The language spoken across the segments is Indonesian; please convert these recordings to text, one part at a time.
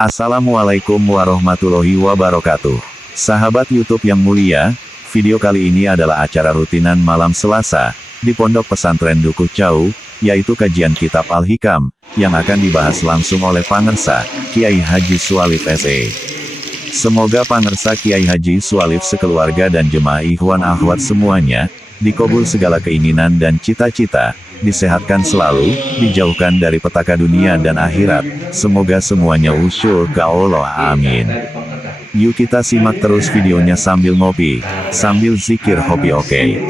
Assalamualaikum warahmatullahi wabarakatuh. Sahabat YouTube yang mulia, video kali ini adalah acara rutinan malam Selasa, di Pondok Pesantren Dukuh Cau, yaitu kajian Kitab Al-Hikam, yang akan dibahas langsung oleh Pangersa, Kiai Haji Sualif SE. Semoga Pangersa Kiai Haji Sualif sekeluarga dan jemaah ikhwan akhwat semuanya, dikabul segala keinginan dan cita-cita, disehatkan selalu, dijauhkan dari petaka dunia dan akhirat, semoga semuanya usyur ke Allah, amin. Yuk kita simak terus videonya sambil ngopi, sambil zikir hobi oke.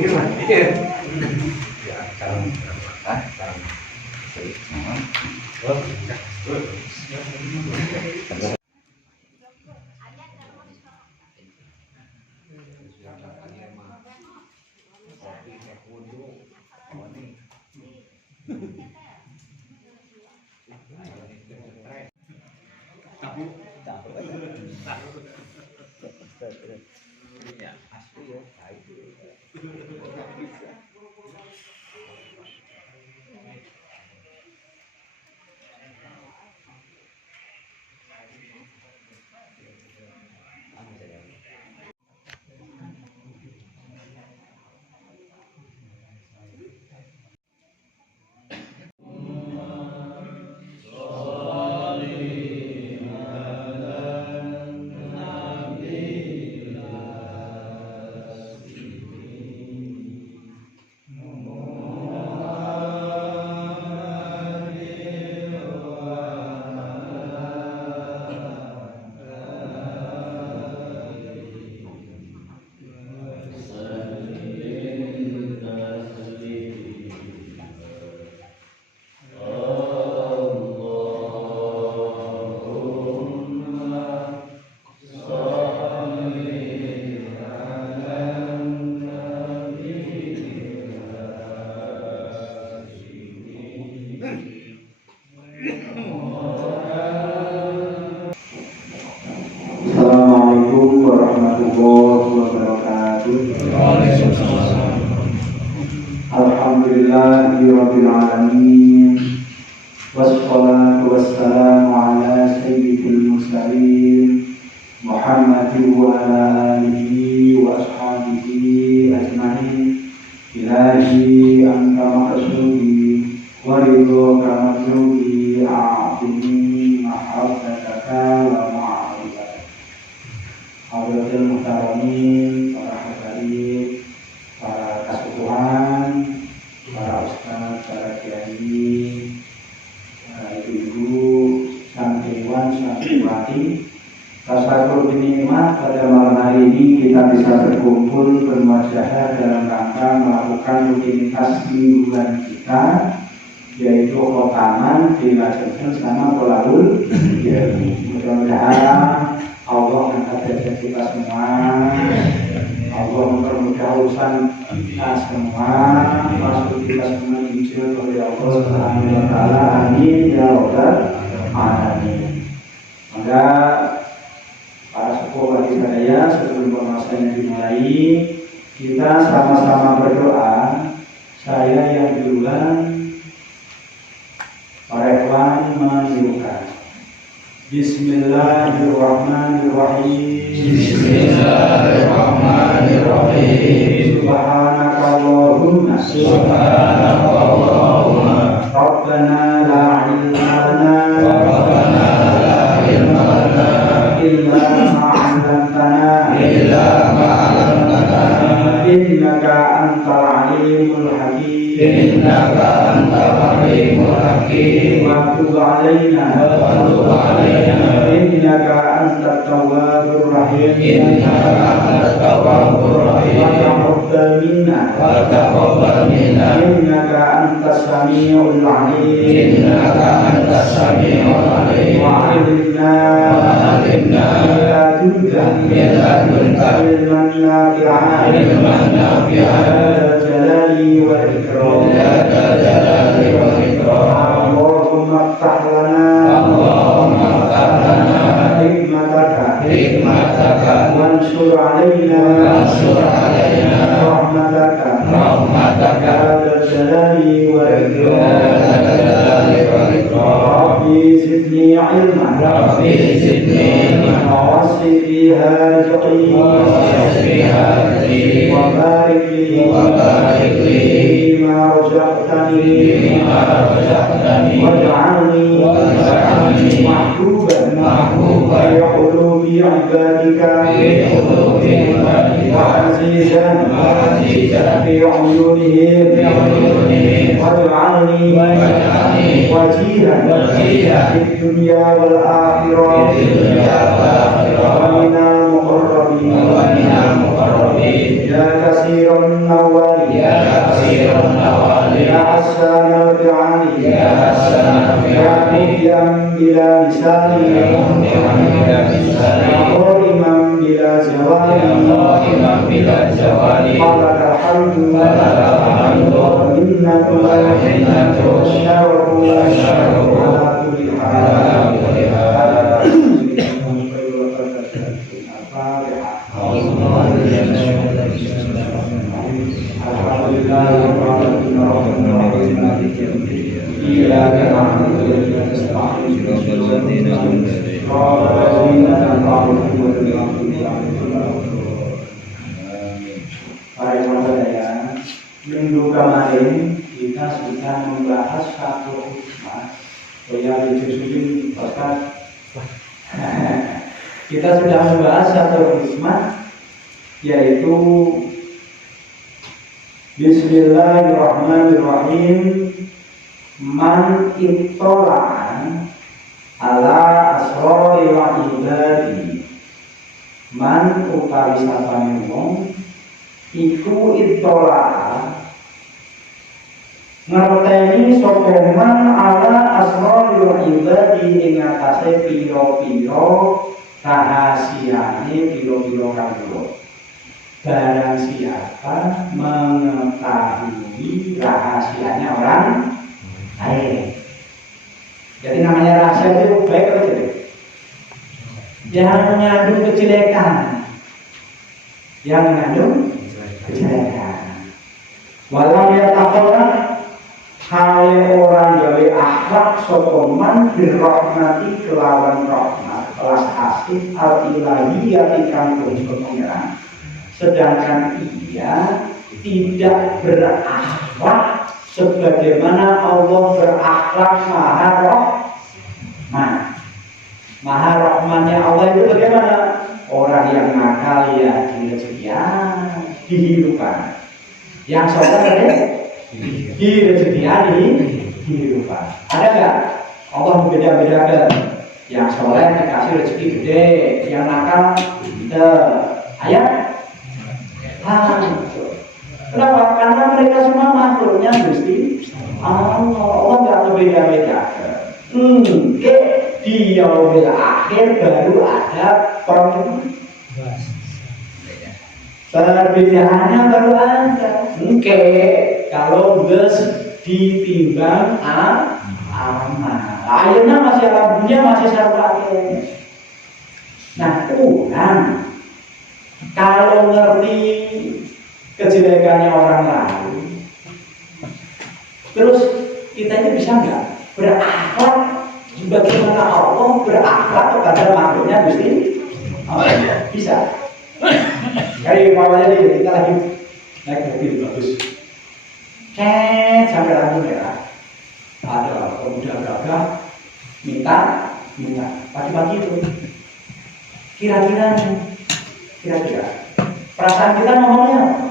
Assalamualaikum warahmatullahi wabarakatuh. Alhamdulillahirabbil alamin. Wassalatu wassalamu ala sayyidil mursalin Muhammadin wa ala alihi wa ashabihi ajma'in. Ilahi anta maqsudi wa ridhoka matlubi a'tini mahabbataka wa Hadratul Muhtaramin, para hadirin, para kasekutuan, para ustaz, para kiai, para ibu-ibu, santriwan, santriwati. Tasakur nikmat pada malam hari ini kita bisa berkumpul bermuajadah dalam rangka melakukan rutinitas mingguan kita, yaitu khotaman dilaksanakan sama tolabul ilmi. Mudah-mudahan Allah angkat derajat kita semua, Allah mempermudah urusan kita semua, masuk kita semua diizinkan oleh Allah Subhanahu wa taala. Amin ya rabbal alamin. Maka para sepuh bagi saya, sebelum pembahasannya dimulai, kita sama-sama berdoa. Saya yang duluan, para ikhwan menirukan. Bismillahirrahmanirrahim. Bismillahirrahmanirrahim. Subhanakallahumma Rabbana la ilma lana illa ma 'allamtana innaka antal alimul hakim. Wa tub 'alaina innaka antat tawwabur rahim. Wa taqabbal minna innaka antas samiul 'alim. Wa 'allimna min ladunka ilman nafi'an ya jalali wal ikram. Allahumma iftah lana hikmataka wansur alaina rahmataka ya jalali wal ikram. Rabbi zidni علما ربي زدني علما ووسع فيها رزقي وبارك لي فيما رزقتني واجعلني محبوبا في قلوب عبادك وعزيزا في عيونهم واجعلني وجيها في الدنيا والآخرة ومن المقربين يا كثير النوال يا حسان الفعال يا مبدئا بلا مثال قائما بلا زوال قالك الحمد والمنة والشرف على كل حال. Minggu kemarin kita sudah membahas satu hikmah yang dijudulin bahkan kita sudah membahas satu hikmah yaitu Bismillahirrahmanirrahim man ittola'an ala asrori wa ibadi man utawi sapane wong iku ittola'a ngerteni sapa man ala asrori wa ibadi ing atase pira-pira rahasiane pira-pira kanggo barang siapa mengetahui rahasianya orang lain. Jadi namanya rahasia itu baik atau jelek? Yang mengandung kejelekan, yang mengandung kejelekan. Walau dia takola hale orang gawe akhlak sokoman birrahmati kelawan rahmat kelas asih al-ilahiyati kanggo pengiran. Sedangkan ia tidak berakhlak sebagaimana Allah berakhlak maha rahman. Maha rahmannya Allah itu bagaimana? Orang yang nakal ya di rezekian dihidupan, yang soleh di rezekian dihidupan. Ada nggak? Allah membeda-bedakan. Yang soleh dikasih rezeki gede, yang nakal ayat. Kenapa? Karena mereka semua makhluknya Gusti Allah nggak berbeda-beda. Di yaumil akhir baru ada perbedaannya baru ada. Kalau bus ditimbang aman, akhirnya masih alamnya masih sarpaken. Nah, kalau ngerti kejelekannya orang lain, terus kita ini bisa nggak berakhlak bagaimana Allah berakhlak kepada makhluknya Gusti? Bisa. Kayak umpamanya kita lagi naik mobil bagus, sampai lampu merah, ada pemuda gagah minta pagi-pagi itu, kira-kira perasaan kita ngomongnya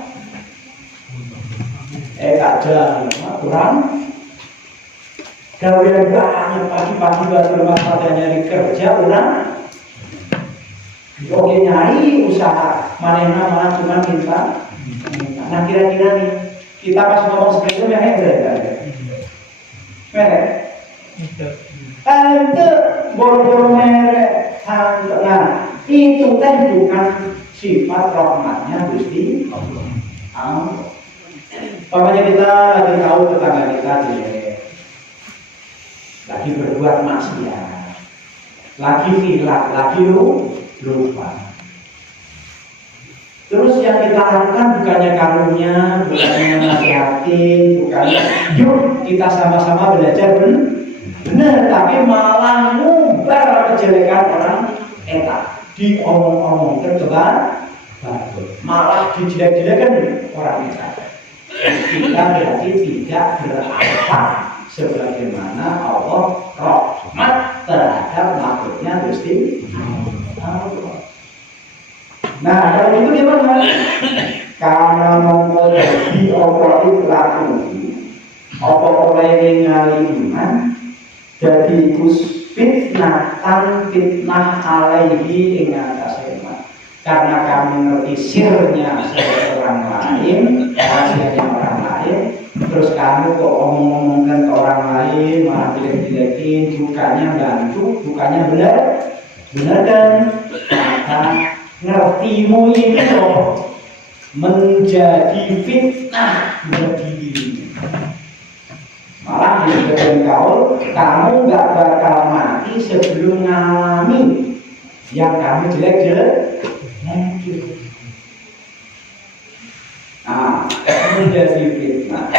kadang kurang gawean banyak pagi-pagi baru lepas pada nyari kerja orang oke nyari usaha mana cuma minta. Nah kira-kira nih kita pas ngomong seperti itu merek itu boro-boro merek. Nah itu teh bukan sifat rahmatnya Gusti Allah. Pokoknya kita lagi tahu tetangga kita jelek, lagi berbuat maksiat, lagi hilang, lagi lupa. Terus yang kita lakukan bukannya karunia, bukannya nasihatin, bukannya yuk kita sama-sama belajar benar, tapi malah sebar kejelekan orang eta, diomong-omongkan bagus, malah dijelek-jelekan orang eta. Kita berarti tidak berakhlak sebagaimana Allah rahmat terhadap makhluknya Gusti Allah. Nah, kalau itu gimana? Karena mongko dadi apa laku, apa oleh ningali iman, jadi fitnah alaihi ing atase iman. Karena kami ngerti sirnya seorang lain, rahasianya orang lain, terus kamu kok omong-omongkan ke orang lain, malah jelek-jelekin, bukannya bantu, bukannya benar kan? Maka ngertimu ini loh menjadi fitnah bagi dirimu. Malah disebutkan kamu nggak bakal mati sebelum ngalami yang kamu jelek-jelek. Nah, menjadi fitnah.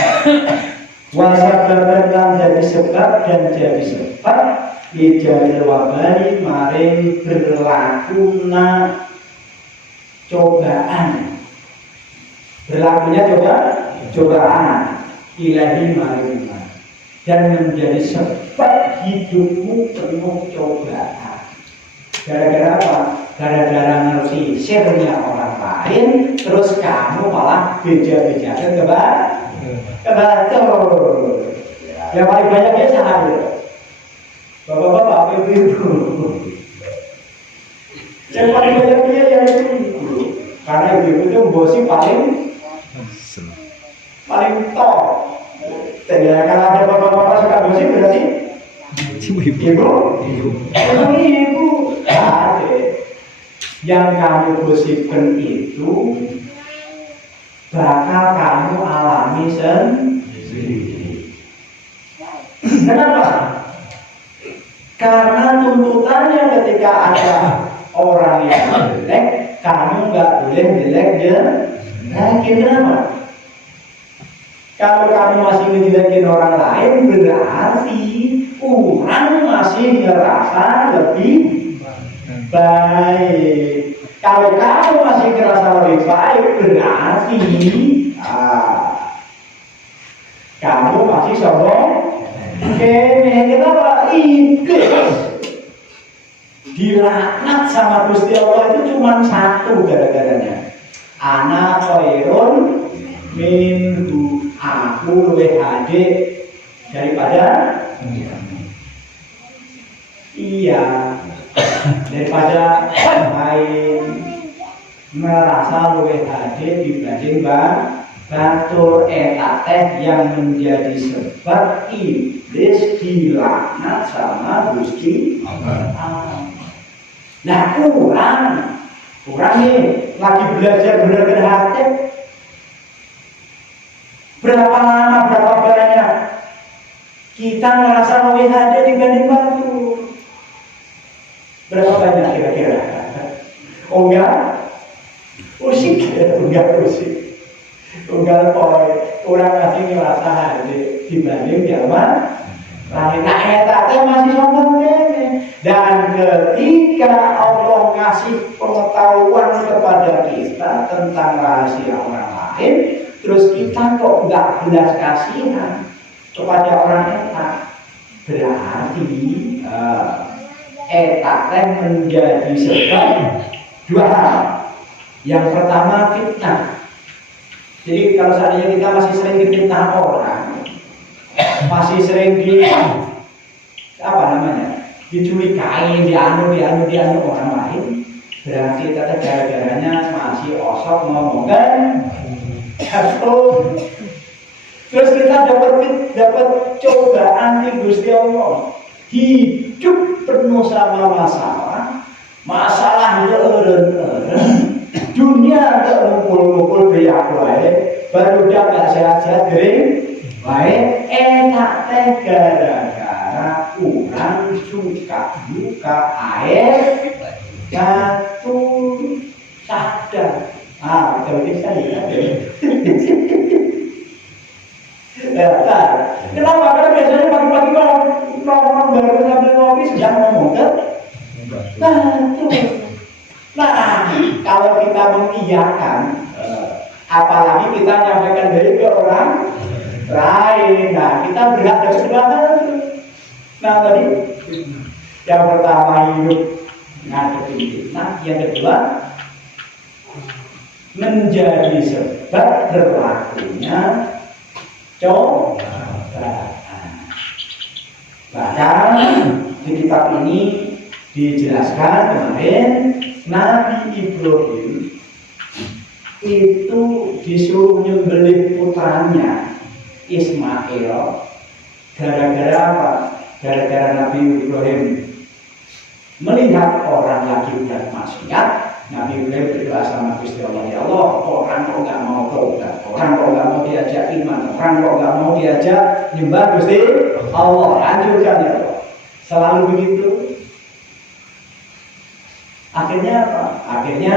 Wasabab dan jadi sebab dan jadi sebab ijazah wabari maring berlakunya cobaan. Berlakunya cobaan ilahi maring dan menjadi sebab hidupmu penuh cobaan. Gara-gara apa? Gara-gara ngerti sirnya orang lain, terus kamu malah beja-bejakan kebatul. Yang paling banyak ya saya. Bapak-bapak, ibu-ibu. Yang paling banyak dia yang ibu. Karena ibu itu bosi paling top. Tidak kalau ada bapak-bapak suka bosi berarti ibu. Yang kamu gosipkan itu bakal kamu alami sendiri. Kenapa? Karena tuntutannya ketika ada orang yang jelek, kamu nggak boleh jelek kenapa? Kalau kamu masih ngejelekin orang lain, berarti orang masih ngerasa lebih baik. Kalau kamu masih ngerasa lebih baik, berarti kamu masih sombong. Kenapa? Iblis dilaknat sama Gusti Allah itu cuma satu gara-garanya. Ana khairun minhu, aku lebih adik daripada daripada lain, merasa lebih adik dibanding batur eta teh yang menjadi sebab iblis dilaknat sama Gusti Allah. Nah, kurang nih lagi belajar benar-benar hati. Berapa lama, berapa banyak kita ngerasa lebih hadir dibanding batu? Berapa banyak kira-kira? Oh enggak? Usik, enggak usik. Enggak poin. Orang masih ngerasa hadir dibanding zaman lain. Nah, eta masih sombong deh. Dan ketika Allah ngasih pengetahuan kepada kita tentang rahasia orang lain, terus kita kok nggak belas kasihan kepada orang eta, berarti eta teh menjadi sebab dua hal. Yang pertama fitnah. Jadi kalau seandainya kita masih sering difitnah orang, masih sering dicurigai, dianu orang lain, berarti kita gara-garanya masih osok ngomongkan. Terus kita dapat cobaan di Gusti Allah. Hidup penuh sama masalah dunia gak ngumpul-ngumpul biak wae, baru gak sehat-sehat gering wae, enak teh gara-gara kurang suka buka air jatuh sadar. Kalau bisa ya. Kenapa? Karena biasanya pagi-pagi kalau nongkrong baru ngambil kopi sedang ngomong kan itu. Nah, kalau kita mengiyakan, apalagi kita nyampaikan dari ke orang lain, nah kita berhak dapat dua hal itu. Nah tadi yang pertama hidup ngadepin fitnah, yang kedua menjadi sebab berlakunya cobaan. Bahkan di kitab ini dijelaskan kemarin Nabi Ibrahim itu disuruh nyembelih putranya Ismail gara-gara apa? Gara-gara Nabi Ibrahim melihat orang lagi buat maksiat. Nabi Ibrahim berdoa sama Gusti Allah, ya Allah, orang kok nggak mau tobat, orang kok nggak mau diajak iman, orang kok nggak mau diajak nyembah Gusti Allah, hancurkan ya Allah. Selalu begitu. Akhirnya apa? Akhirnya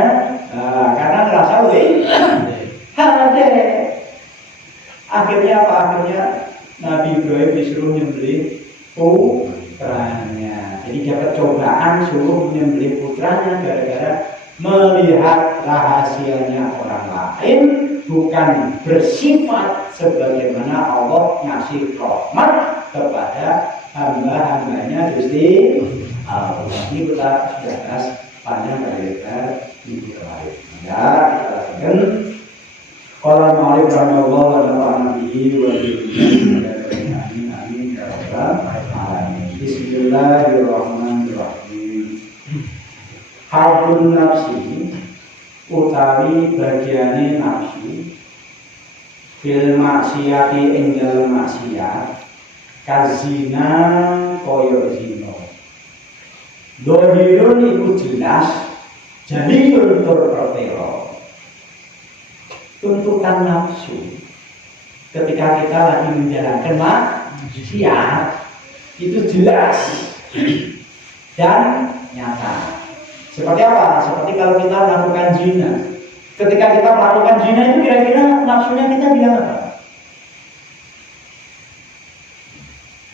karena merasa ada. Akhirnya apa? Akhirnya Nabi Ibrahim disuruh nyembelih putranya. Jadi dapat cobaan suruh menyembelih putranya gara-gara melihat rahasianya orang lain, bukan bersifat sebagaimana Allah ngasih rahmat kepada hamba-hambanya Gusti Allah. Ini kita sudah bahas panjang lebar minggu kemarin. Ya, kita lanjutkan. Qala ma'alif rahimahullah wa nafa'ana bihi wa bihi amin ya rabbal alamin. Bismillahirrahmanirrahim. Hadun nafsi utawi bagiane nafsu fil maksiati ing dalem maksiat kazina koyo zina. Dohirun iku jelas jadi tur pertelo. Tuntutan nafsu ketika kita lagi menjalankan maksiat itu jelas dan nyata. Seperti apa? Seperti kalau kita melakukan zina. Ketika kita melakukan zina itu kira-kira nafsunya kita bilang apa?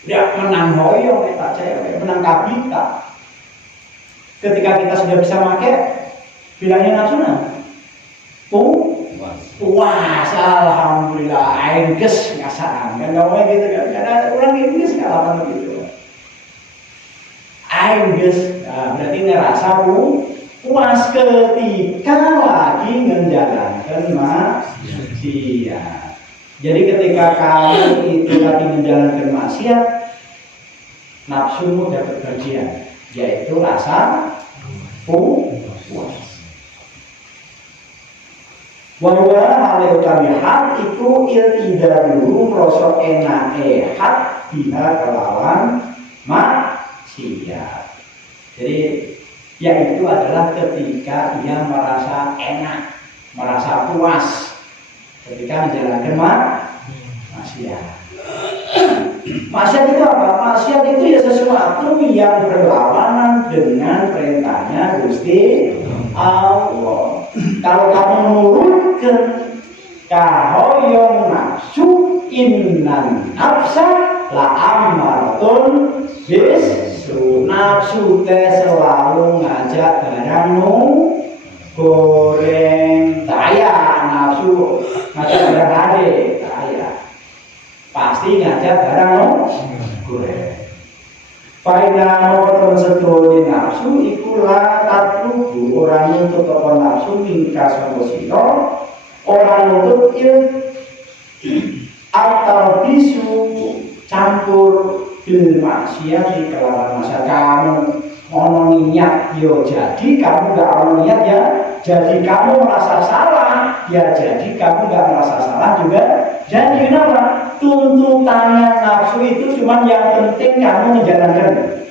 Ya menang hoyong, kita cewek, menang kabita. Ketika kita sudah bisa pakai, bilangnya nafsunya puas, alhamdulillah, engges ngasaan, kan ngomongnya gitu kan? Karena orang Inggris nggak apa begitu. Engges, nah, berarti ngerasa puas ketika lagi menjalankan maksiat. Jadi ketika kamu itu lagi menjalankan maksiat, nafsumu dapat bagian, yaitu rasa puas. Wahwa hal utawi hal iku iltidaru rasa enake hak biha kelawan maksiat. Jadi yaitu adalah ketika ia merasa enak, merasa puas ketika menjalankan maksiat. Maksiat itu apa? Maksiat itu ya sesuatu yang berlawanan dengan perintahnya Gusti Allah. Kalau kamu menurutkan kahoyong nafsu, innan nafsa la ammaratun bisu. Nafsu teh selalu ngajak barang goreng daya. Nafsu ngajak barang ade daya, pasti ngajak barang goreng. Faina nopo setulune nafsu iku la tatlubu, orang nuntut apa nafsu tingkah sapa sira, orang nuntut atau bisu campur bil maksiat di kelawan masa kamu ono niat yo jadi kamu gak ono niat ya jadi kamu merasa salah ya jadi kamu gak merasa salah juga jadi. Kenapa? Tuntutannya nafsu itu cuma yang penting kamu menjalankan,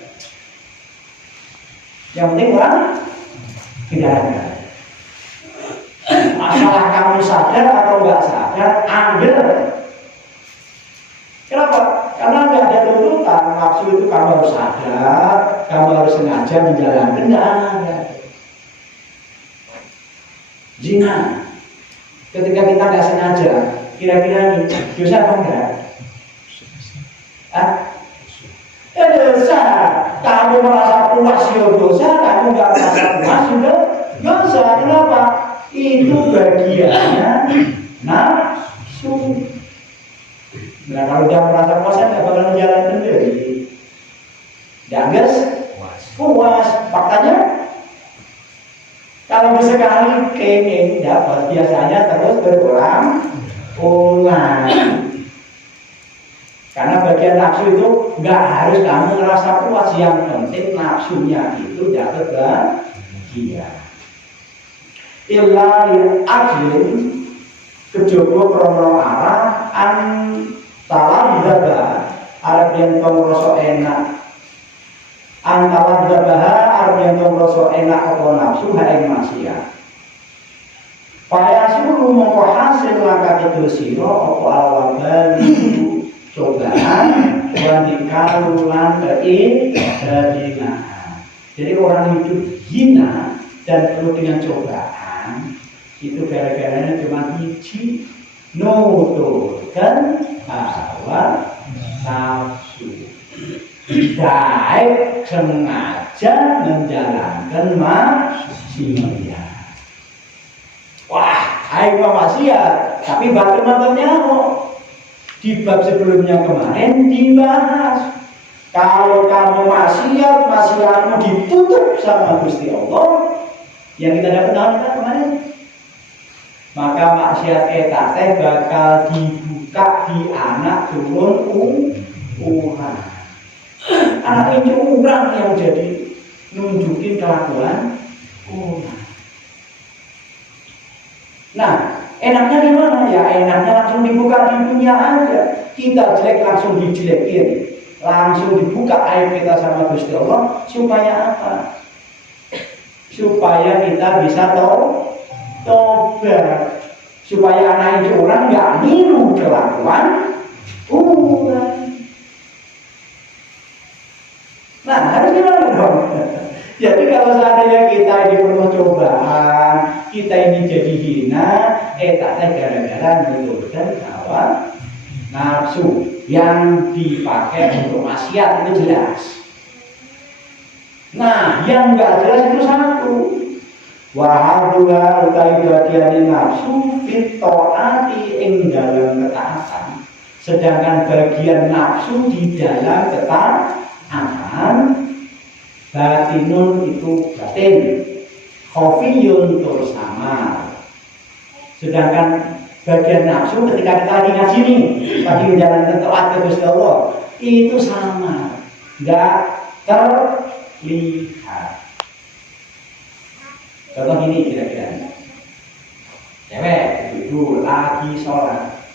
yang penting kan menjalankan. Masalah kamu sadar atau nggak sadar, ambil. Kenapa? Karena nggak ada tuntutan nafsu itu kamu harus sadar, kamu harus sengaja menjalankan, nggak ada. Zina, ketika kita nggak sengaja, kira-kira ini dosa apa enggak? Dosa. kamu merasa puas ya dosa, kamu nggak merasa puas juga dosa. Kenapa? Itu bagiannya nafsu. Nah kalau udah merasa puas kan nggak bakal menjalankan diri. Jangan puas. Faktanya kalau sekali pengen dapat biasanya terus berulang-ulang. Karena bagian nafsu itu nggak harus kamu ngerasa puas, yang penting nafsunya itu dapat bahagia. Ilahi ajlin kejaba krana arah antalan daba arep yen rasa enak. Antalan daba arep yen rasa enak apa nafsu ha ing maksiat. Paya suruh mongko hasil langkah itu sira apa alwabal cobaan wanita lulan hina. Jadi orang hidup hina dan penuh dengan cobaan itu gara-garanya cuma hiji nuturkan hawa nafsu. Baik sengaja menjalankan maksiat. Wah, ayo maksiat, tapi batin-batinnya di bab sebelumnya kemarin dibahas. Kalau kamu maksiatmu ditutup sama Gusti Allah, yang kita dapat dalam kemarin, maka maksiat eta teh bakal dibuka di anak turun uhan. Anak itu orang yang jadi nunjukin kelakuan uhan. Nah, enaknya gimana? Ya enaknya langsung dibuka di dunia aja. Kita jelek langsung dijelekin, langsung dibuka aib kita sama Gusti Allah. Supaya apa? Supaya kita bisa tobat. Supaya anak itu orang nggak niru kelakuan orang. Nah, harus gimana dong? Jadi kalau seandainya kita ini penuh cobaan, kita ini jadi hina, tak gara-gara menurutkan hawa nafsu yang dipakai untuk maksiat itu jelas. Nah, yang enggak jelas itu satu. Wahaduha utai bagian nafsu fitoati ing dalam ketaatan. Sedangkan bagian nafsu di dalam ketaatan, batinun itu batin, khofiyun tur samar. Sedangkan bagian nafsu ketika kita lagi ngaji nih, lagi menjalankan taat ke Gusti Allah, itu sama, nggak terlihat. Contoh ini kira-kira, cewek ibu lagi sholat,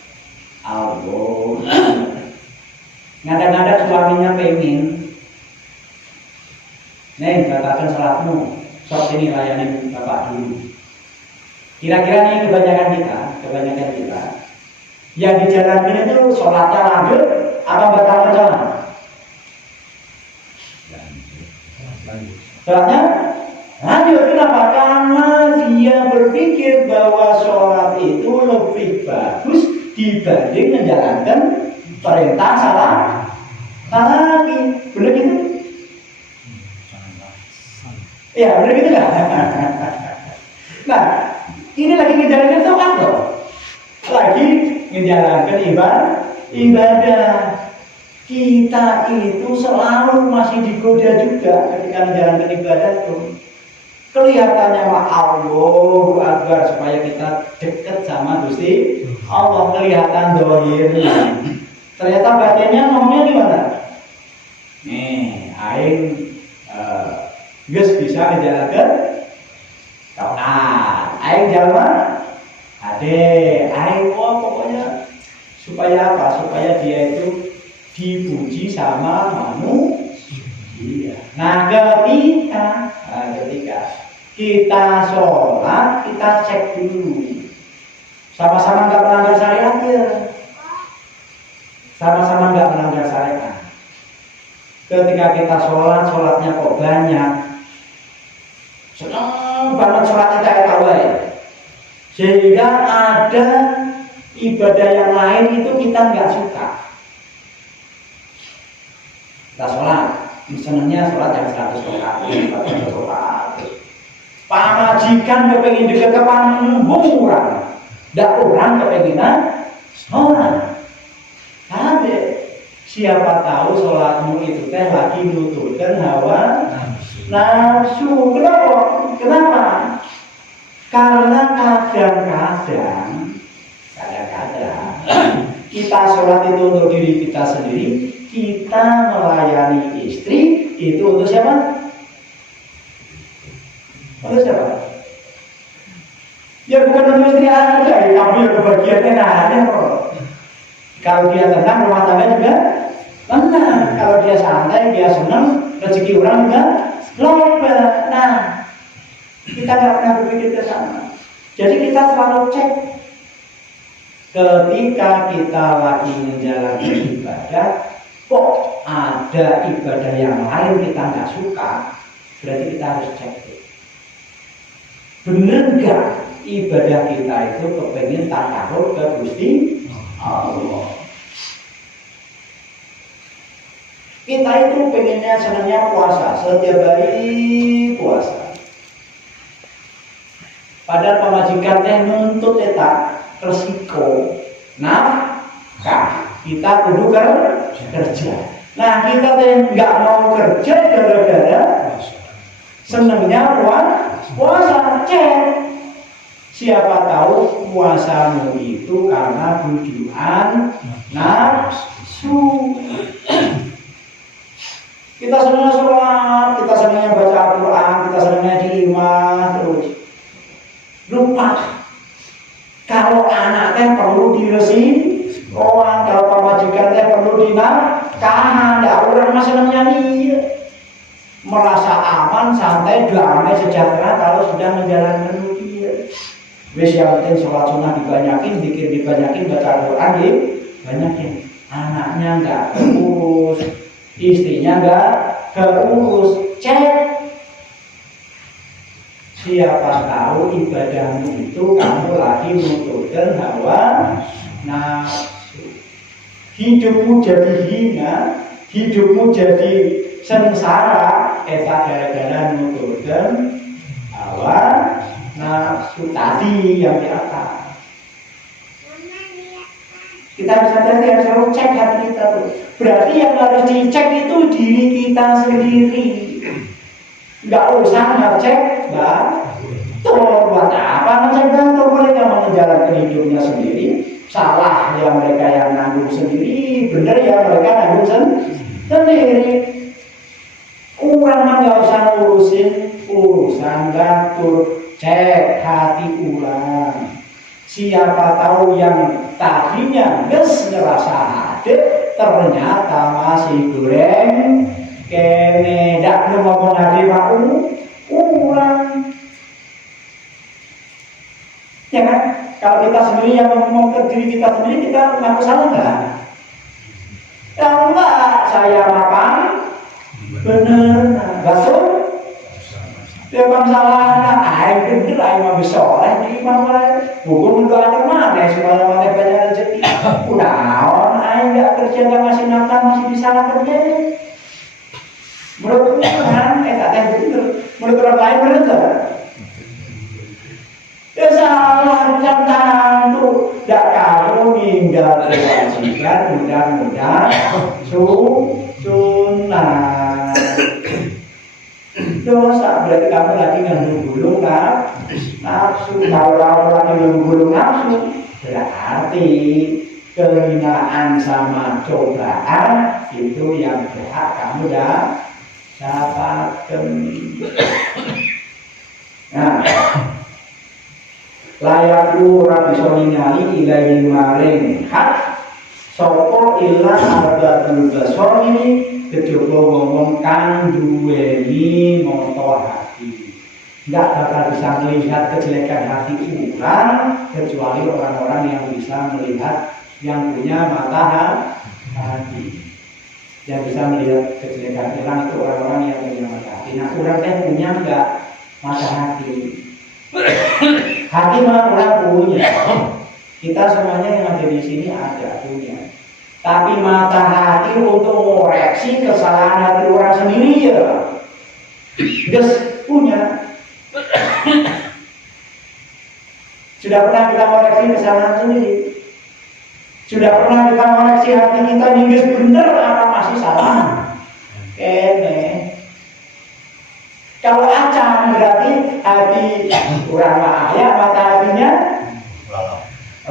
Allah, ngada-ngada suaminya pengen, Neng, batalkan sholatmu, sok sini layani bapak dulu. Kira-kira nih kebanyakan kita, yang dijalankan itu sholatnya lanjut, apa batalkan sholat? Sholatnya lanjut, kenapa? Karena dia berpikir bahwa sholat itu lebih bagus dibanding menjalankan perintah salah lagi, benar gitu? Ya, benar gitu kan? Nah, ini lagi menjalankan sholat loh, lagi menjalankan ibadah. Kita itu selalu masih digoda juga ketika menjalankan ibadah itu. Kelihatannya mah Allahu Akbar supaya kita dekat sama Gusti Allah, kelihatan dohirnya. Ternyata batinnya ngomongnya gimana? Nih, aing geus bisa menjalankan taat. Aing jalma ade, aing pokoknya supaya apa? Supaya dia itu dipuji sama manusia. Nah, ketika kita sholat, kita cek dulu, sama-sama nggak melanggar syariat ya, sama-sama nggak melanggar syariat. Ketika kita sholat, sholatnya kok banyak, senang banget sholatnya kayak kawai, sehingga ada ibadah yang lain itu kita nggak suka. Kita sholat, senangnya sholat yang 100 rakaat, 400 rakaat. Pamajikan kepengen dekat ke panggung ndak orang kepenginan sholat. Tapi siapa tahu sholatmu itu teh lagi nutupkan hawa nafsu. Kenapa? Karena kadang-kadang kita sholat itu untuk diri kita sendiri, kita melayani istri itu untuk siapa? Untuk siapa? Ya bukan untuk istri aja, ya ambil kebahagiaannya ada kok. Kalau dia tenang, rumah tangga juga tenang. Kalau dia santai, dia senang, rezeki orang juga lomba. Nah, kita nggak pernah berpikir ke sana. Jadi kita selalu cek. Ketika kita lagi menjalani ibadah, kok ada ibadah yang lain kita nggak suka, berarti kita harus cek. Bener nggak ibadah kita itu kepengen takarrub ke Gusti Allah? Kita itu pengennya senangnya puasa, setiap hari puasa. Padahal pemajikan teh nuntut eta resiko nafkah, kita kudu kerja. Nah kita teh nggak mau kerja gara-gara senangnya puasa. Cek, siapa tahu puasamu itu karena tujuan nafsu. Kita senangnya sholat, kita senangnya baca Al-Quran, kita senangnya diimah terus. Lupa kalau anaknya perlu diresi orang, kalau pemajikannya perlu dinafkahi. Tidak orang masih senangnya nih merasa aman, santai, damai, sejahtera kalau sudah menjalankan dia. Wes yang penting sholat sunnah dibanyakin, zikir dibanyakin, baca Al-Quran dibanyakin. Anaknya nggak terurus, istrinya nggak terurus. Cek, siapa tahu ibadahmu itu kamu lagi menutupkan hawa nafsu. Hidupmu jadi hina, hidupmu jadi sengsara, eta gara-gara menutupkan hawa nafsu tadi yang di atas. Kita bisa tadi harus selalu cek hati kita tuh. Berarti yang harus dicek itu diri kita sendiri. Nggak usah ngecek bantor. Buat apa ngecek bantor? Mereka menjalankan hidupnya sendiri. Salah ya mereka yang nanggung sendiri, benar ya mereka nanggung sendiri. Orang mah nggak usah ngurusin urusan bantor. Cek hati orang. Siapa tahu yang tadinya ngerasa ada, ternyata masih goreng kene dak ngomong hari mau kurang. Ya kan? Kalau kita sendiri yang ngomong ke diri kita sendiri, kita ngaku salah nggak? Kalau enggak, saya mapan bener, betul. Dia bang salah, air bener, air mah bisa oleh di mana? Hukum untuk anak mana? Semuanya mana banyak rezeki. Udah, air nggak kerja nggak ngasih nafkah masih bisa kerja. Menurut Tuhan, tak ada bener. Menurut orang lain bener tak? Ya salah jangan tuh. Tak kamu ninggal kewajiban mudah-mudahan sunnah. Dosa berarti kamu lagi nggak nafsu. Kalau kamu lagi nggak nafsu, berarti kehinaan sama cobaan itu yang berhak kamu dapatkan. Nah, layaku rabi soningali ilayin maring hak sopo ilah arba'ul basori kejaba ngomong kang duweni mata hati. Enggak bakal bisa melihat kejelekan hati orang kecuali orang-orang yang bisa melihat, yang punya mata hati. Yang bisa melihat kejelekan orang itu orang-orang yang punya mata hati. Nah, orang yang punya enggak mata hati. Hati mah orang punya. Kita semuanya yang ada di sini ada punya. Tapi mata hati untuk mengoreksi kesalahan hati orang sendiri ya. Gus punya. Sudah pernah kita koreksi kesalahan sendiri? Sudah pernah kita koreksi hati kita ini bener apa masih salah? Kene. Kalau acan berarti hati kurang maaf ya, mata hatinya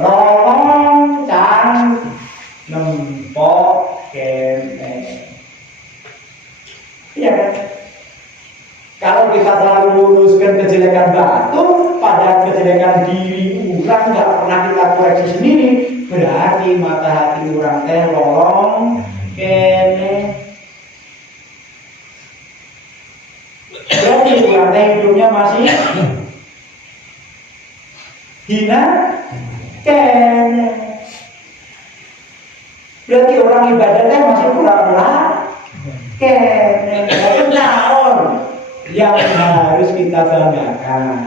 lolong can nempok kene. Iya kan? Kalau kita selalu luruskan kejelekan batu pada kejelekan diri orang nggak pernah kita koreksi sendiri, berarti mata hati orang teh lolong kene. Berarti orang teh hidupnya masih hina kene. Berarti orang ibadahnya masih pura-pura kene. Tahun yang harus kita banggakan.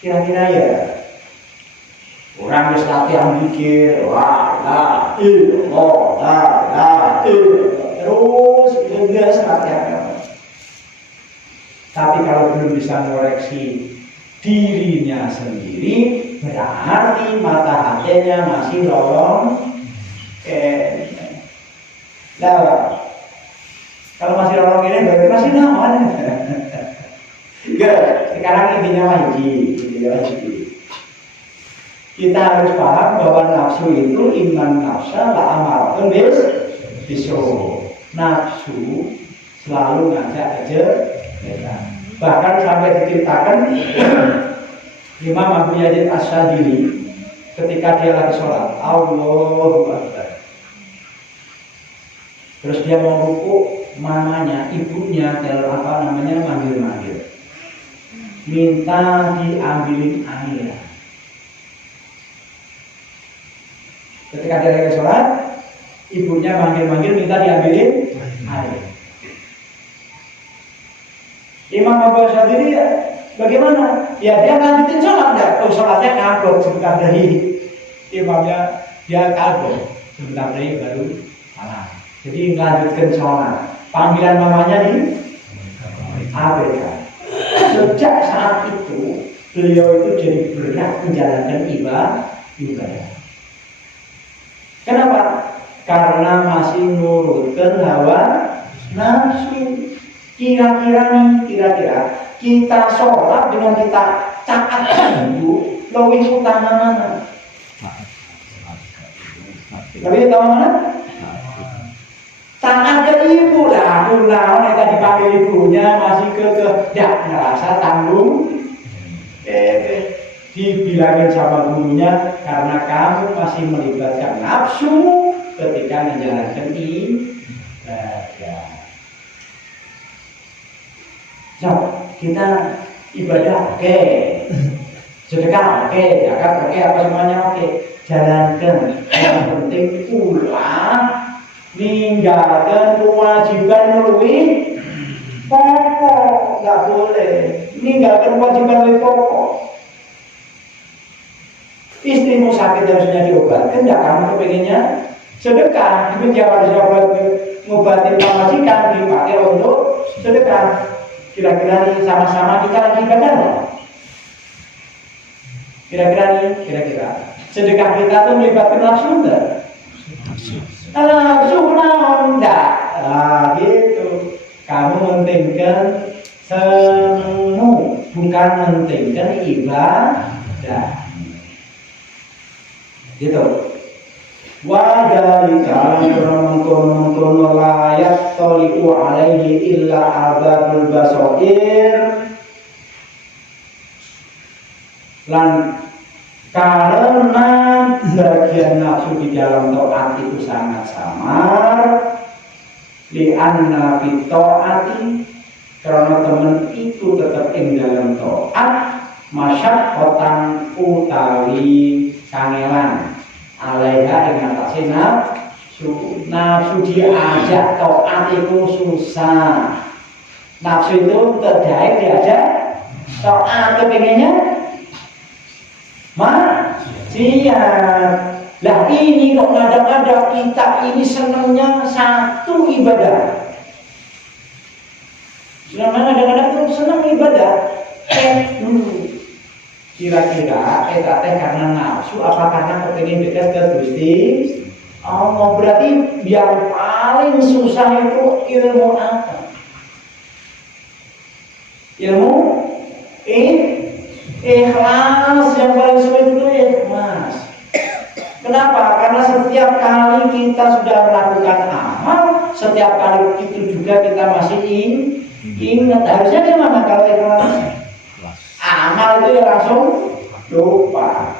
Kira-kira ya, orang harus latihan mikir, terus jelas latihan. Tapi kalau belum bisa mengoreksi dirinya sendiri, berarti mata hatinya masih lolong. Kalau masih lolong ini berarti masih naon. Sekarang intinya lagi. Kita harus paham bahwa nafsu itu iman nafsa la amaratun bisu. Nafsu selalu ngajak aja. Bahkan sampai diciptakan Imam Abu Yazid As-Sadili ketika dia lagi sholat, Allahu Akbar. Terus dia mau ruku, mamanya, ibunya, manggil-manggil, minta diambilin air. Ketika dia lagi sholat, ibunya manggil-manggil minta diambilin air. Imam Abu Sadili bagaimana? Ya dia lanjutin sholat, sholatnya kabur sebentar dari imamnya, dia kabur sebentar dari baru salam. Jadi lanjutkan sholat. Panggilan mamanya di ABK. Sejak saat itu beliau itu jadi berat menjalankan ibadah. Kenapa? Karena masih nurutkan hawa nafsu. Kira-kira kita sholat dengan kita cakat itu lebih utama mana? Lebih utama mana? Taat ke ibu lah, pulang mereka dipanggil ibunya masih tidak merasa tanggung. Dibilangin sama gurunya karena kamu masih melibatkan nafsu ketika menjalankan ibadah. So, kita ibadah oke, sedekah oke, zakat oke, apa semuanya oke, jalankan. Yang penting pula ninggalkan kewajiban lebih pokok, nggak boleh ninggalkan kewajiban lebih pokok. Istrimu sakit harusnya diobatkan, tidak kamu kepengennya sedekah, itu dia harusnya buat ngobatin majikan dipakai untuk sedekah. Kira-kira nih sama-sama kita lagi ibadah loh. Kira-kira sedekah kita tuh melibatkan nafsu enggak? Nafsu enggak. Nah gitu. Kamu mentingkan semu, bukan mentingkan ibadah. Gitu. Wadalika mengkono layat toliku alaihi illa adzabul basair. Lan karena bagian nafsu di dalam taat itu sangat samar, li'anna fi taati, karena teman itu tetap ing dalam taat, masyaqqatan utawi kangelan alaiha ing atase nafsu diajak taat itu susah. Nafsu itu terjadi diajak taat kepengennya maksiat. Lah ini kok kadang-kadang kita ini senangnya satu ibadah. Senangnya kadang-kadang tuh senang ibadah. Kira-kira kita teh karena nafsu apa karena kepengen dekat ke Gusti Allah? Berarti yang paling susah itu ilmu apa? Ilmu ikhlas. Yang paling sulit itu ikhlas. Kenapa? Karena setiap kali kita sudah melakukan amal, setiap kali itu juga kita masih ingat. Harusnya gimana kalau ikhlas? Amal itu ya langsung lupa.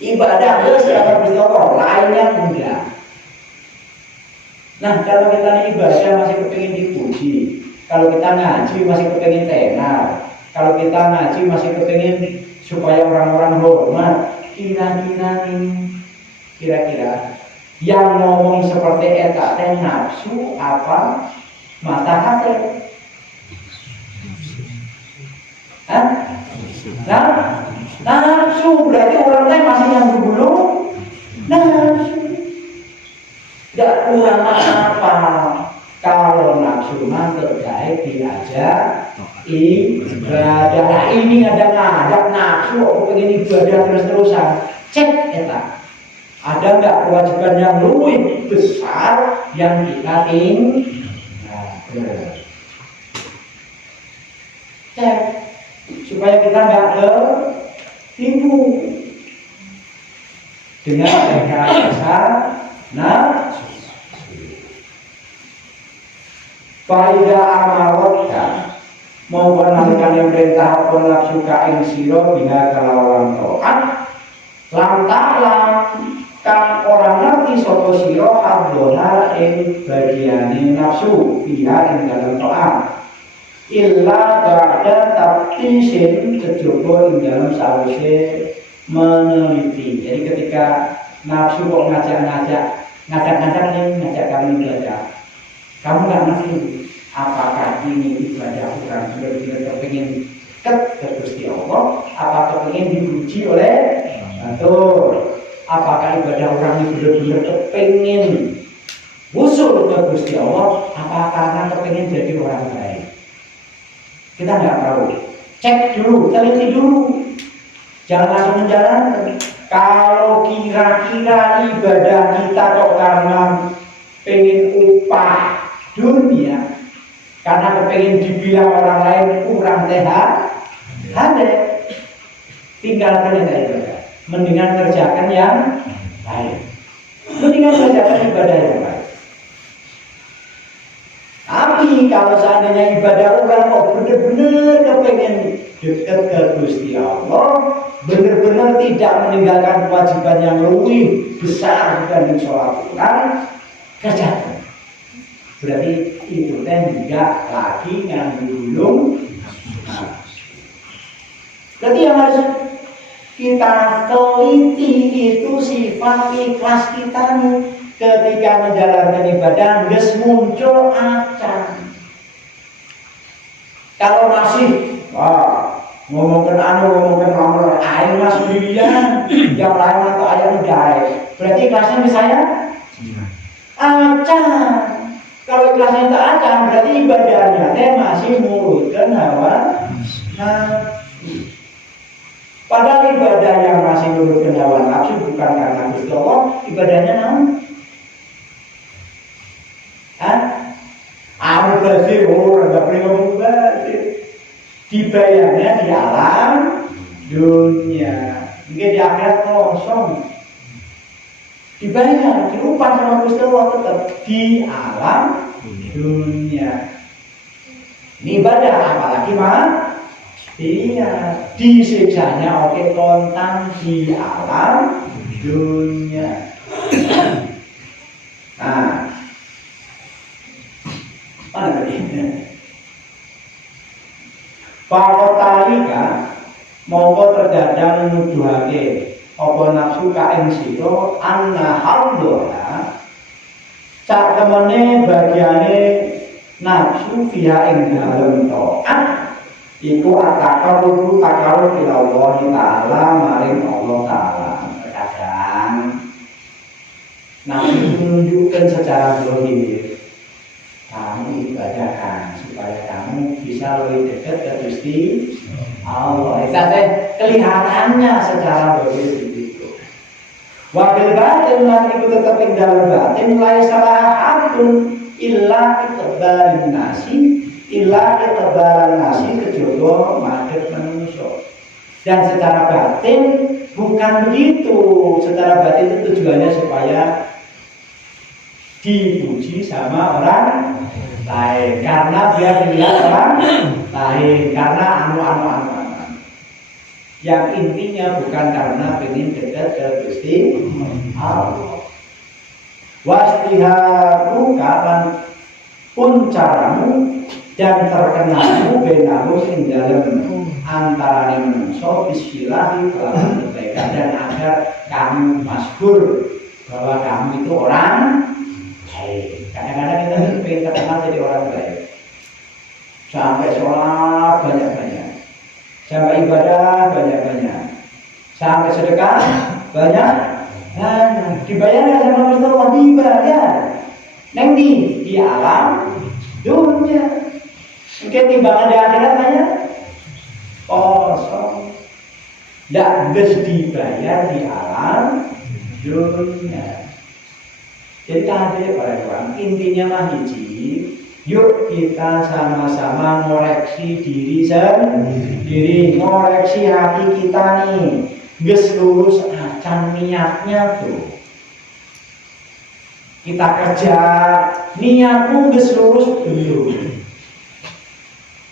Ibadah itu siapa berdoa, lainnya enggak. Nah, kalau kita ibadah masih kepingin dipuji, kalau kita ngaji masih kepingin tenar, kalau kita ngaji masih kepingin supaya orang-orang hormat. Kira-kira yang ngomong seperti eta teh nafsu apa mata hati? Hah? Nafsu berarti orang teh masih yang dulu nafsu. Tidak kurang apa kalau nafsu mah terkait diajak ibadah. Nah, ini ada nafsu, aku pengen ibadah terus-terusan. Cek eta. Ada nggak kewajiban yang lebih besar yang kita ingat? Cek supaya kita nggak tertipu dengan rekayasa nafsu. Faida amarotkan mau menalikan yang perintah pun nafsu kain siro bila kelawan to'at lantaran kan orang ngerti soto siro hadona bagiane nafsu biha ing dalam to'at illa ba'da tabtisin kejaba ing dalam sawise meneliti. Jadi ketika nafsu kok ngajak kamu ibadah, kamu nggak ngerti apakah ini ibadah bukan benar-benar kepingin dekat ke Gusti Allah, apakah kepingin dipuji oleh Betul. Apakah ibadah orang ini benar-benar kepingin usul ke Gusti Allah, apakah karena kepingin jadi orang baik? Kita nggak tahu. Cek dulu, teliti dulu. Jangan langsung menjalankan. Kalau kira-kira ibadah kita kok karena pengen upah dunia, karena kepengen dibilang orang lain kurang sehat, ada tinggalkan yang ibadah. Mendingan kerjakan yang lain. Mendingan kerjakan ibadah yang lain. Tapi kalau seandainya ibadah orang kok benar-benar kepengen dekat ke Gusti Allah, benar-benar tidak meninggalkan kewajiban yang lebih besar dibanding sholat Quran, kerjakan. Berarti itu kan tidak lagi ngandung. Berarti yang harus kita teliti itu sifat ikhlas kita nih. Ketika menjalankan ibadah, geus muncul acan. Kalau masih ngomongkan nomor air mas dirian, yang lain atau ayam udah, berarti ikhlasnya bisa ya? Acan. Kalau ikhlasnya tak acan, berarti ibadahnya masih murutkan hawa nafsu. Padahal ibadah yang masih murutkan hawa nafsu bukan karena Gusti Allah, ibadahnya namun Al-Basir, enggak boleh ngomong Basir. Dibayarnya di alam dunia, mungkin di akhirat kosong. Dibayar, diupah sama Gusti Allah tetap di alam dunia. Ini ibadah, apalagi mah? Iya, disiksanya oke kontan di alam dunia. Nah, mana tadi? Pakotalika mongko terjadang nuduhake apa nafsu kaing sira anna hardha sak temene bagiane nafsu fiha ing dalem taat iku takaru ila Allah taala maring Allah taala. Nabi menunjukkan secara zahir, kamu ibadahkan supaya kamu bisa lebih dekat ke Gusti Allah. Itu kelihatannya secara zahir itu. Wakil batin nanti itu tetap tinggal batin, mulai salah hakun illa itebarin nasi, kejodoh madhep manusia. Dan secara batin bukan begitu. Secara batin itu tujuannya supaya dipuji sama orang lain, karena dia dilihat orang lain, karena anu. Yang intinya bukan karena ingin dekat ke Gusti Allah. Wastiharu kapan pun caramu dan terkenalmu benamu ing dalem antara menungso bismillahi kelawan kebaikan, dan agar kamu masyhur bahwa kamu itu orang baik. Kadang-kadang kita ingin terkenal jadi orang baik, sampai sholat banyak-banyak, sampai ibadah banyak-banyak, sampai sedekah banyak. Nah, dibayar sama Gusti Allah, dibayar. Neng di alam dunia. Mungkin timbangan di akhirat banyak kosong. Tidak harus dibayar di alam dunia. Jadi tadi para kawan, intinya mah hiji, yuk kita sama-sama ngoreksi diri sendiri, ngoreksi hati kita nih. Geus lurus acan niatnya tuh. Kita kerja, niatmu geus lurus belum?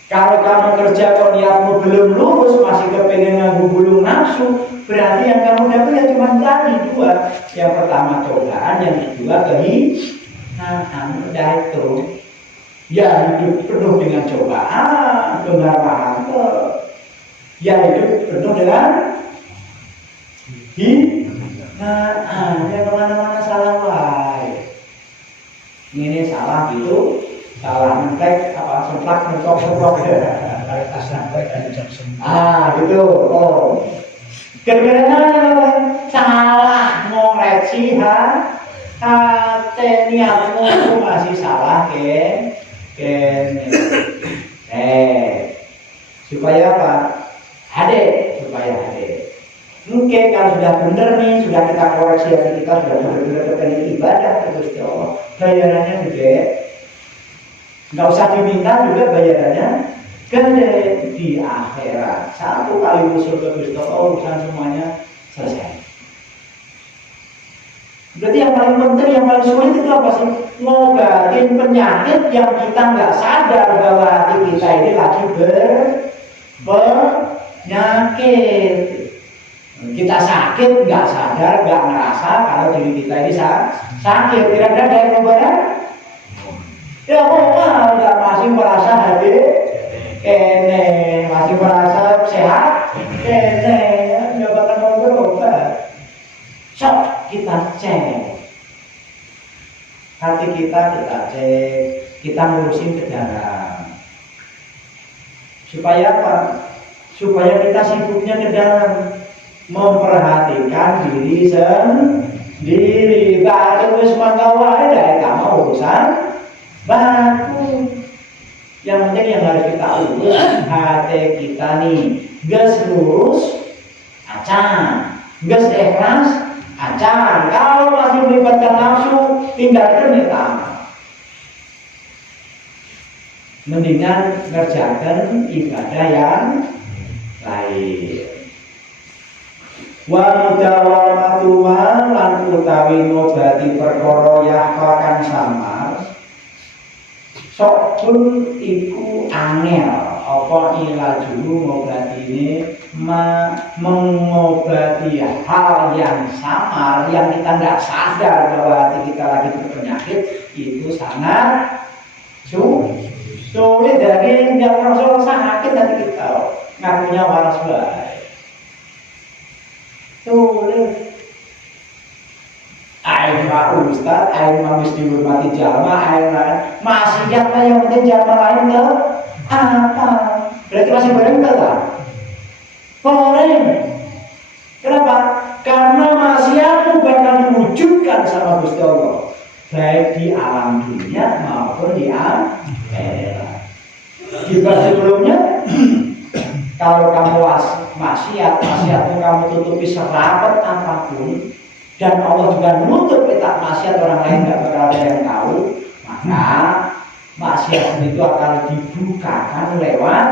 Kalau kamu kerja kok niatmu belum lurus, masih kepengen nganggu bulung nafsu, berarti yang kamu dapat ya cuma tadi dua. Yang pertama cobaan, yang kedua kehinaan. Udah itu. Ya hidup penuh dengan cobaan, kemarahan. Ya hidup penuh dengan yang kemana-mana salah wae. Ini salah gitu, salah mentek, apa semplak mentok. Gitu. Oh. Gara-gara salah ngoreksi niatmu itu masih salah supaya apa? Supaya mungkin kalau sudah benar nih, sudah kita koreksi hati kita, sudah benar-benar kepengen ibadah terus ya Allah, bayarannya gede. Nggak usah diminta juga bayarannya gede di akhirat. Satu kali usul ke Gusti Allah, urusan semuanya selesai. Berarti yang paling penting, yang paling sulit itu apa sih? Ngobatin penyakit yang kita nggak sadar bahwa hati kita ini lagi berpenyakit. Kita sakit, nggak sadar, nggak ngerasa kalau diri kita ini sakit. Kira-kira dari ngobatnya? Ya kok nggak masih merasa hati kene, masih merasa sehat kene, nggak bakal mau berobat. Sok kita cek hati kita cek, kita ngurusin ke dalam. Supaya apa? Supaya kita sibuknya ke dalam, memperhatikan diri sendiri. Batin wis mangga wae dari kamu urusan baku. Yang penting yang harus kita urus hati kita nih, geus lurus acan, geus ikhlas acan. Kalau masih melibatkan nafsu, tinggalkan kita. Mendingan ngerjakan ibadah yang lain. Wa mudawamatu lan utawi ngobati perkara yahfakan samar, sok pun iku angel apa ilajuru ngobatine mengobati hal yang samar yang kita tidak sadar bahwa hati kita lagi berpenyakit, itu sangat sulit. Dari yang merasa sakit hati kita ngakunya waras baik, sulit. Ayo Pak Ustaz, ayo habis dihormati jamaah, ayo masih yang penting jamaah lain ke apa? Berarti masih bareng tak? Boleh. Kenapa? Karena maksiatmu bakal diwujudkan sama Gusti baik di alam dunia maupun di akhirat. Di bab sebelumnya, kalau kamu maksiatmu kamu tutupi serapat apapun, dan Allah juga menutup petak maksiat orang lain nggak bakal ada yang tahu, maka maksiat itu akan dibukakan lewat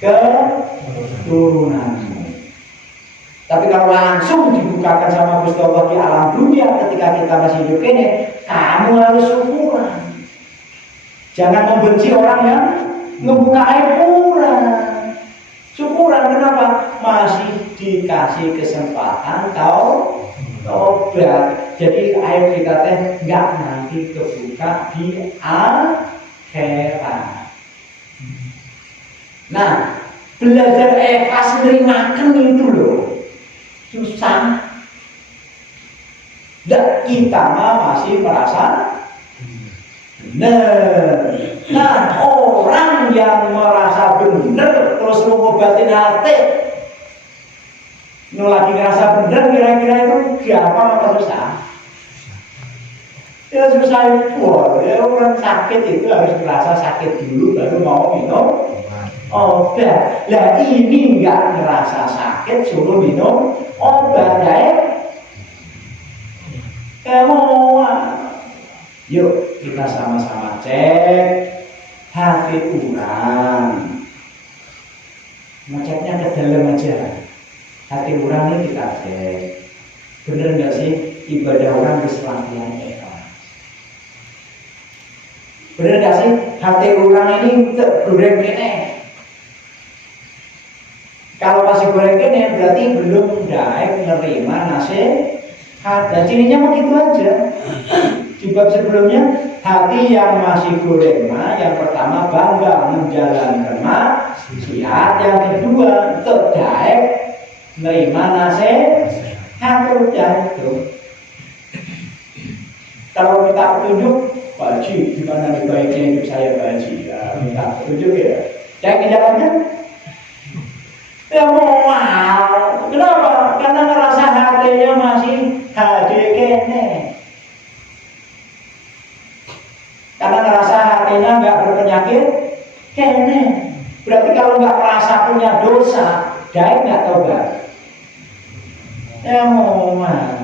keturunanmu. Tapi kalau langsung dibukakan sama Gusti Allah di alam dunia ketika kita masih hidup ini, kamu harus syukuran. Jangan membenci orang yang ngebuka aib kurang. Syukuran kenapa? Masih dikasih kesempatan tobat. Jadi aib kita teh nggak nanti kebuka di akhirat. Nah, belajar ikhlas nerimakan itu loh susah. Dan kita masih merasa benar. Nah, orang yang merasa benar terus mengobatin hati, lagi ngerasa benar, kira-kira itu gampang apa susah? Ya susah itu. Ya, orang sakit itu harus merasa sakit dulu baru mau minum obat. Lah ini nggak ngerasa sakit suruh minum obat ya? Yuk kita sama-sama cek hati orang. Ngeceknya ke dalam aja. Hati orang ini kita cek. Bener nggak sih ibadah orang keselatihan ikhlas? Bener nggak sih hati orang ini goreng kene? Kalau masih goreng kene berarti belum daik menerima nasihat. Dan cirinya mau gitu aja. Di bab sebelumnya, hati yang masih goreng, yang pertama bangga menjalankan maksiat, yang kedua terdaik menerima nasihat. Udah itu. Kalau minta petunjuk, Pak Haji, gimana nih baiknya hidup saya Pak Haji? Ya, minta petunjuk ya. Cek jalannya. Ya mau. Kenapa? Karena ngerasa hatinya masih hadir kene. Karena ngerasa hatinya nggak berpenyakit kene. Berarti kalau nggak merasa punya dosa, daik nggak tobat? Ya mau.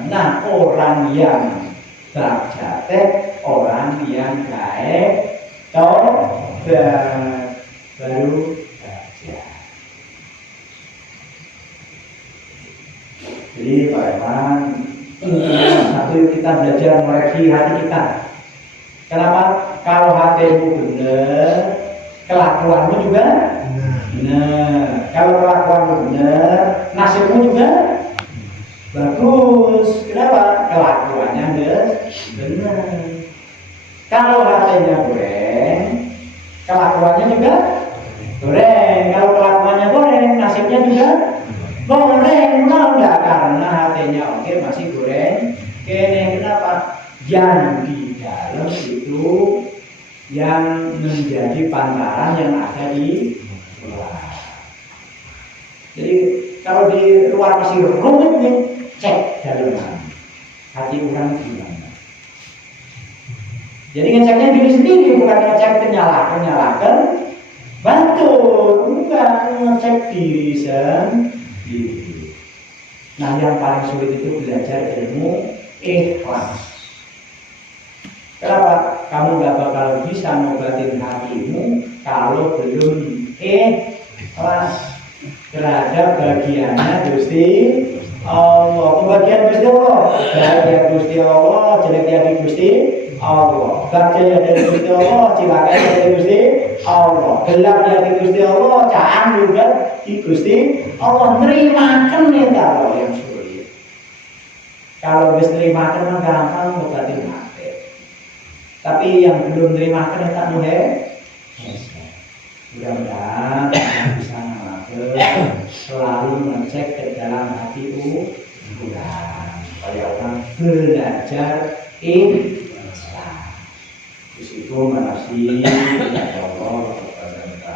Nah, orang yang berjate, orang yang daik tobat baru saja. Jadi Pak Eman, satu kita belajar mengoreksi hati kita. Kenapa? Kalau hatimu benar, kelakuanmu juga benar. Kalau kelakuanmu benar, nasibmu juga bagus. Kenapa? Kelakuannya benar. Kalau hatinya goreng, kelakuannya juga goreng. Kalau kelakuannya goreng, nasibnya juga goreng. Enggak, karena hatinya oke masih goreng. Kene kenapa? Yang di dalam itu yang menjadi pantaran yang ada di luar. Jadi kalau di luar masih rumit nih, cek dalam hati orang gimana. Jadi ngeceknya diri sendiri, bukan ngecek penyalahkan bantu, bukan ngecek diri sendiri. Nah, yang paling sulit itu belajar ilmu ikhlas. Kenapa? Kamu gak bakal bisa ngobatin hatimu kalau belum ikhlas terhadap bagiannya Gusti Allah. Pembagian Gusti Allah, bahagia Gusti Allah, jeleknya di Gusti Allah. Bahagia dari Gusti Allah, cilakanya dari Gusti Allah. Gelapnya di Gusti Allah, cahang juga di Gusti Allah. Nerimakan nih kalau yang sulit. Kalau bisa nerimakan gampang ngobatin hati. Tapi yang belum terima kena tak mudah. Mudah-mudahan bisa ngalamin selalu ngecek ke dalam hati orang. Supaya orang belajar ikhlas. Di situ makasih kepada Allah kepada kita.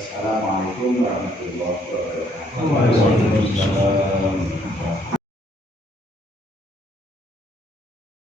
Assalamualaikum warahmatullahi wabarakatuh.